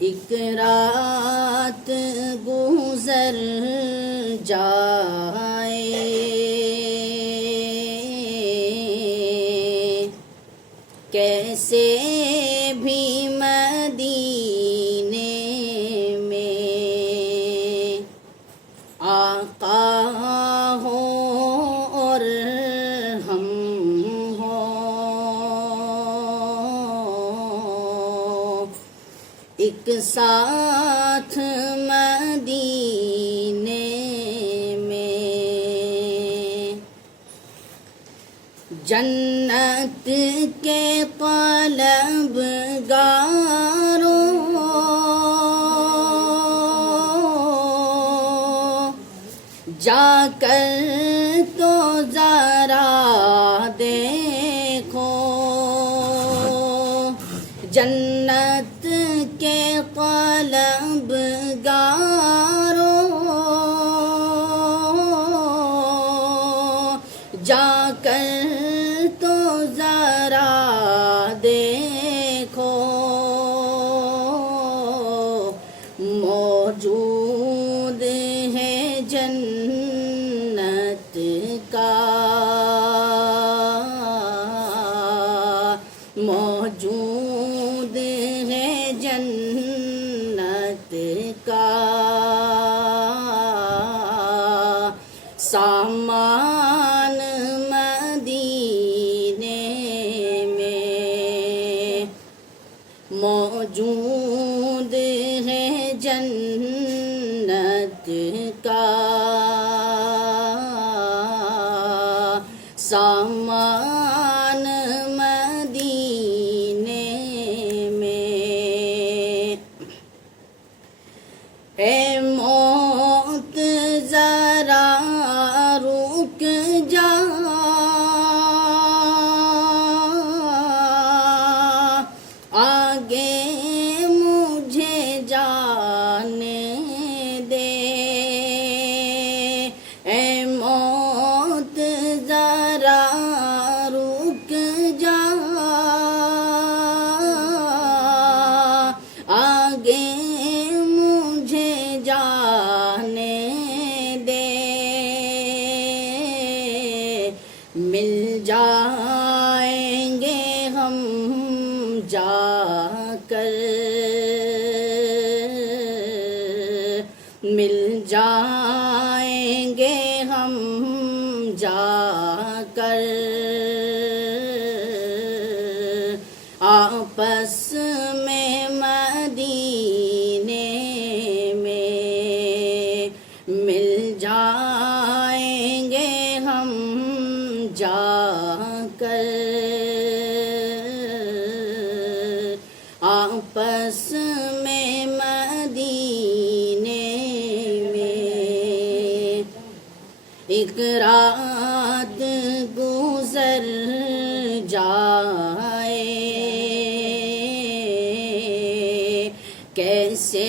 ایک رات گزر جائے، کیسے بھی مدینے میں آقا ہو اور ہم ہوں، ایک ساتھ مدینے میں، جنت کے طلبگاروں جا کر تو ذرا دیکھو، جنت کے طلبگاروں جا کر تو ذرا دیکھو، موجود ہے جنت کا، موجود ہے جنت کا سامان مدینے میں، موجود ہے جنت کا سامان مدینے میں، اے موت ذرا رک جا، آگے مجھے جانے دے، اے موت ذرا رک جا، آگے مجھے جانے دے، مل جائیں گے ہم جا کر، مل جائیں گے ہم جا کر، آپس میں مدینے میں، مل جائیں گے ہم جا کر، آپس میں مدینے میں، ایک رات گزر جائے، کیسے